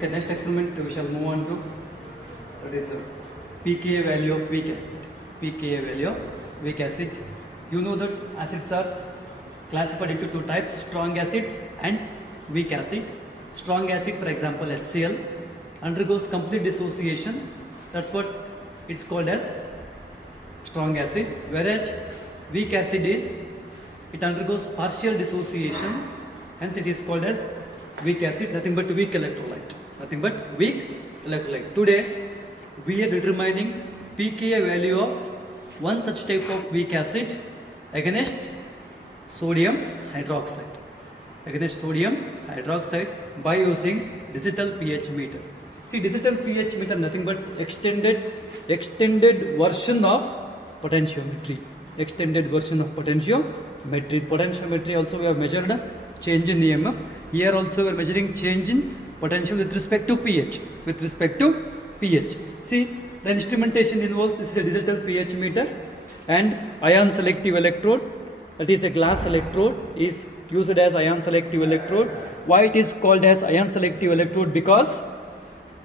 Okay, next experiment we shall move on to, that is pKa value of weak acid. pKa value of weak acid. You know that acids are classified into two types, strong acids and weak acid. Strong acid, for example HCl, undergoes complete dissociation. That's what it's called as strong acid. Whereas weak acid is, it undergoes partial dissociation, hence it is called as weak acid, nothing but weak electrolyte. Nothing but weak electrolyte. Today we are determining pKa value of one such type of weak acid against sodium hydroxide. Against sodium hydroxide by using digital pH meter. See, digital pH meter nothing but extended version of potentiometry. Extended version of potentiometry. Potentiometry also we have measured change in EMF. Here also we are measuring change in potential with respect to pH. With respect to pH. See, the instrumentation involves, this is a digital pH meter and ion selective electrode. That is a glass electrode is used as ion selective electrode. Why it is called as ion selective electrode? Because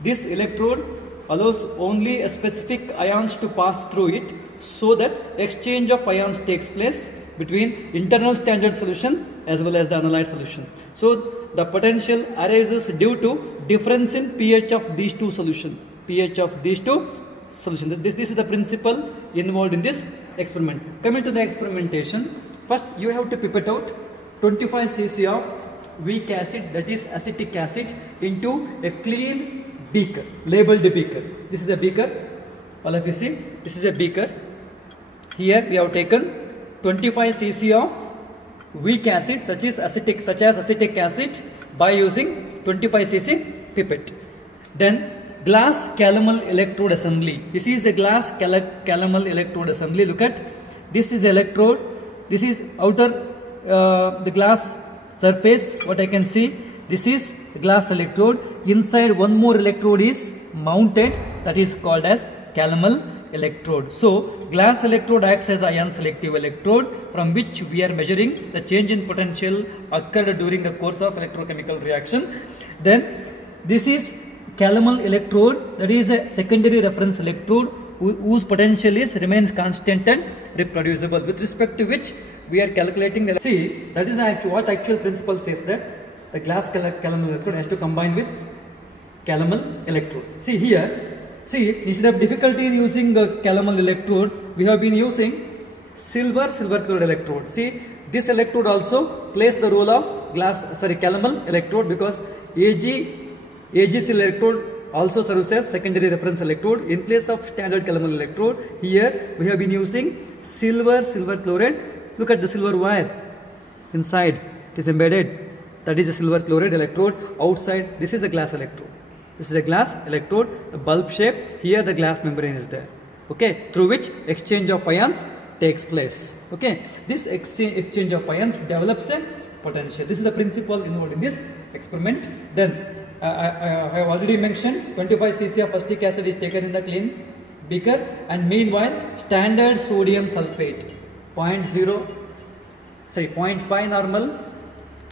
this electrode allows only a specific ions to pass through it, so that exchange of ions takes place between internal standard solution as well as the analyte solution. So the potential arises due to difference in pH of these two solutions. pH of these two solutions. This is the principle involved in this experiment. Coming to the experimentation, first you have to pipette out 25 cc of weak acid, that is acetic acid, into a clean beaker, labeled beaker. This is a beaker. All of you see, this is a beaker. Here we have taken 25 cc of weak acid such as acetic acid by using 25 cc pipette. Then glass calomel electrode assembly. This is a glass calomel electrode assembly. Look at, this is electrode. This is outer the glass surface. What I can see, this is glass electrode. Inside one more electrode is mounted, that is called as calomel electrode. So glass electrode acts as ion selective electrode, from which we are measuring the change in potential occurred during the course of electrochemical reaction. Then this is calomel electrode, that is a secondary reference electrode whose potential remains constant and reproducible, with respect to which we are calculating the. See, that is what actual principle says, that the glass calomel electrode has to combine with calomel electrode. See here, see, instead of difficulty in using the calomel electrode, we have been using silver chloride electrode. See, this electrode also plays the role of calomel electrode, because AgC electrode also serves as secondary reference electrode in place of standard calomel electrode. Here we have been using silver chloride. Look at the silver wire inside, it is embedded, that is a silver chloride electrode. Outside, this is a glass electrode. This is a glass electrode, a bulb shape. Here the glass membrane is there, okay, through which exchange of ions takes place. Okay, this exchange of ions develops a potential. This is the principle involved in this experiment. Then I have already mentioned 25 cc of acetic acid is taken in the clean beaker, and meanwhile standard sodium sulfate 0.5 normal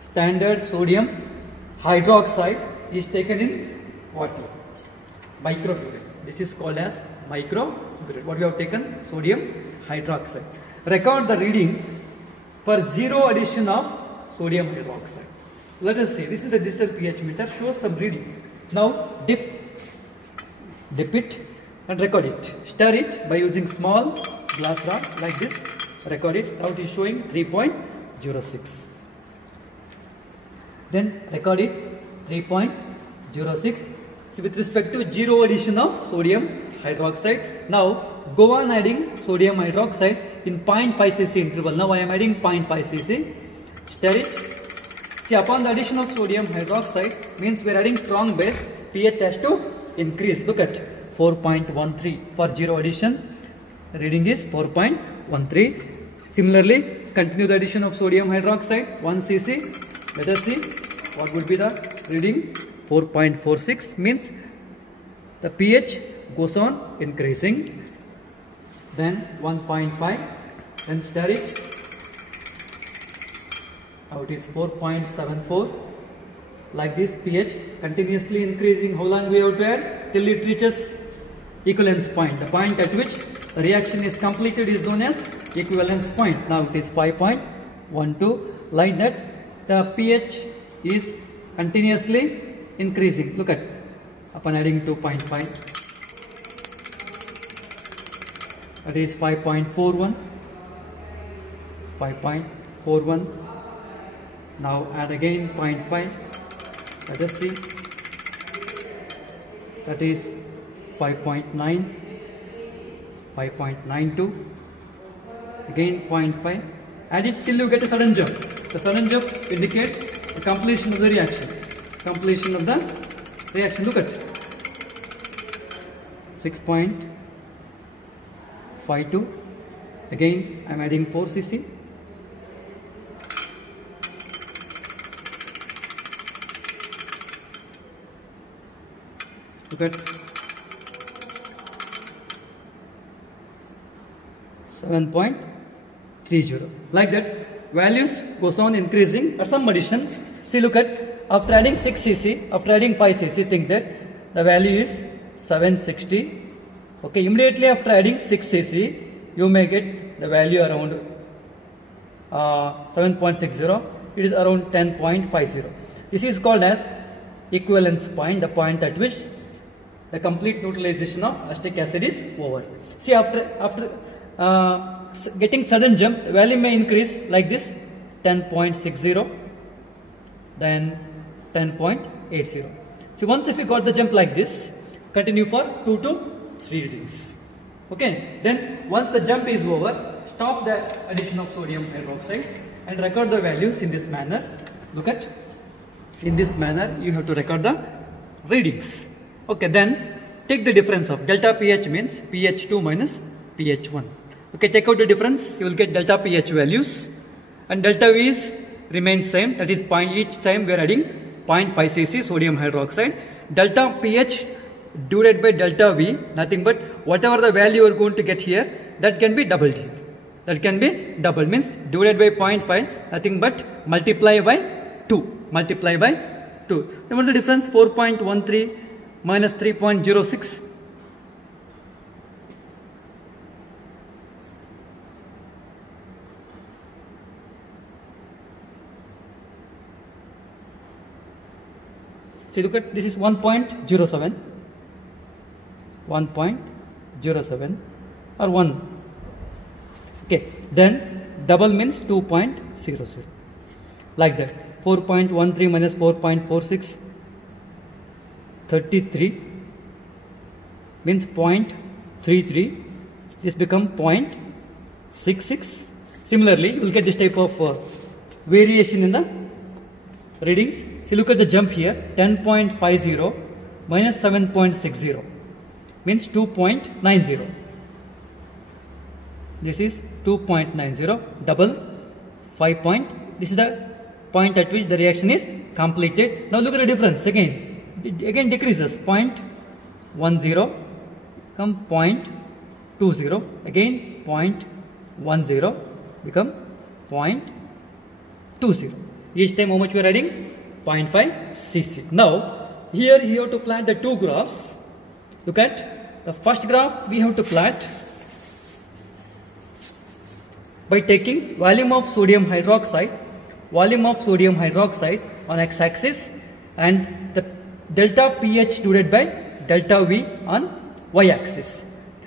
standard sodium hydroxide is taken in water, microbirette. This is called as microbirette. What we have taken? Sodium hydroxide. Record the reading for zero addition of sodium hydroxide. Let us see, this is the digital pH meter, shows some reading. Now dip it and record it. Stir it by using small glass rod like this. Record it. Now it is showing 3.06. Then record it 3.06. So with respect to zero addition of sodium hydroxide. Now go on adding sodium hydroxide in 0.5 cc interval. Now I am adding 0.5 cc. Stir it. See, upon the addition of sodium hydroxide means we are adding strong base, pH has to increase. Look at 4.13 for zero addition. The reading is 4.13. Similarly, continue the addition of sodium hydroxide 1 cc. Let us see what would be the reading. 4.46 means the pH goes on increasing. Then 1.5, then stir it. Now it is 4.74. like this pH continuously increasing. How long we have to add? Till it reaches equivalence point. The point at which the reaction is completed is known as equivalence point. Now it is 5.12. Like that, the pH is continuously increasing. Look at, upon adding 2.5, that is 5.41. 5.41. Now add again 0.5. Let us see. That is 5.9. 5.92. Again 0.5. Add it till you get a sudden jump. The sudden jump indicates the completion of the reaction. Completion of the reaction. Look at 6.52. Again I am adding 4 cc. Look at 7.30. Like that, values goes on increasing at some addition. See, look at, after adding 6 cc, after adding 5 cc, think that the value is 760. Okay, immediately after adding 6 cc, you may get the value around 7.60. It is around 10.50. This is called as equivalence point, the point at which the complete neutralization of acetic acid is over. See, after getting sudden jump, the value may increase like this, 10.60, then 10.80. See, once if you got the jump like this, continue for 2 to 3 readings. Okay, then once the jump is over, stop the addition of sodium hydroxide and record the values in this manner. Look at, in this manner you have to record the readings. Okay, then take the difference of delta pH, means pH2 minus pH1. Okay, take out the difference, you will get delta pH values, and delta V is remains same, that is each time we are adding 0.5 cc sodium hydroxide. Delta pH divided by delta V, nothing but whatever the value you are going to get here, that can be doubled here. That can be doubled, means divided by 0.5, nothing but multiply by 2. Multiply by 2. Then what is the difference? 4.13 minus 3.06. See, look at, this is 1.07. 1.07 or 1. Okay, then double means 2.00. Like that. 4.13 minus 4.46. 33 means 0.33. This become 0.66. Similarly, you will get this type of variation in the readings. See, look at the jump here, 10.50 minus 7.60 means 2.90. This is 2.90, double 5 point. This is the point at which the reaction is completed. Now look at the difference again. It again decreases, 0.10 become 0.20, again 0.10 become 0.20. Each time how much we are adding? 0.5 cc. Now here you have to plot the two graphs. Look at the first graph, we have to plot by taking volume of sodium hydroxide on x-axis and the delta pH divided by delta V on y-axis.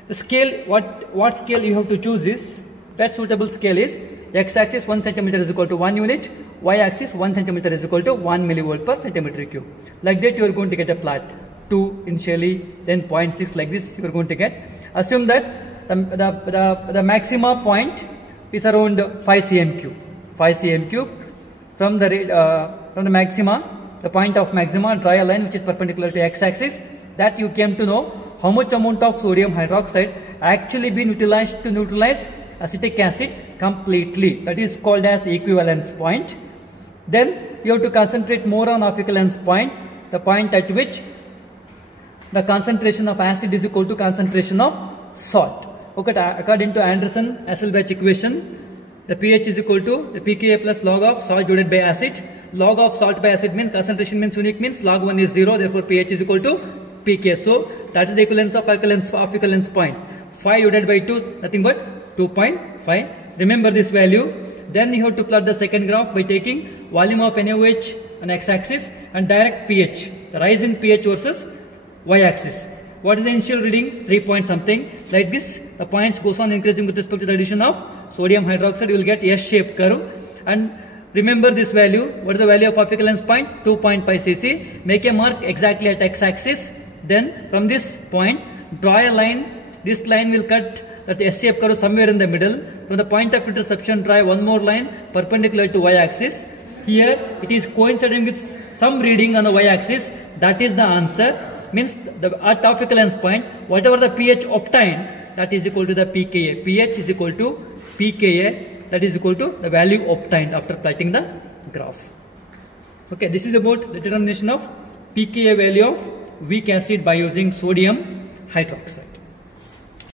The scale, what scale you have to choose is, best suitable scale is x-axis 1 cm is equal to 1 unit, y-axis 1 cm is equal to 1 millivolt per centimeter cube. Like that you are going to get a plot. 2 initially, then 0.6, like this you are going to get. Assume that the maxima point is around 5 cm cube. 5 cm cube from the maxima, the point of maxima, draw a line which is perpendicular to x-axis. That you came to know how much amount of sodium hydroxide actually been utilized to neutralize acetic acid completely. That is called as equivalence point. Then you have to concentrate more on equivalence point, the point at which the concentration of acid is equal to concentration of salt. Okay, according to Anderson-Hasselbalch equation, the pH is equal to the pKa plus log of salt divided by acid. log of salt by acid means concentration means unique means log 1 is 0, therefore pH is equal to pK. So that is the equivalence of equivalence point. 5 divided by 2, nothing but 2.5. Remember this value. Then you have to plot the second graph by taking volume of NaOH on x-axis and direct pH, the rise in pH versus y-axis. What is the initial reading? 3 point something. Like this, the points goes on increasing with respect to the addition of sodium hydroxide. You will get S-shaped curve. And remember this value. What is the value of equivalence point? 2.5 cc. Make a mark exactly at x-axis. Then from this point, draw a line. This line will cut that S-shaped curve somewhere in the middle. From the point of interception, draw one more line perpendicular to y-axis. Here it is coinciding with some reading on the y-axis. That is the answer. Means at equivalence point, whatever the pH obtained, that is equal to the pKa. pH is equal to pKa, that is equal to the value obtained after plotting the graph. Okay, this is about the determination of pKa value of weak acid by using sodium hydroxide.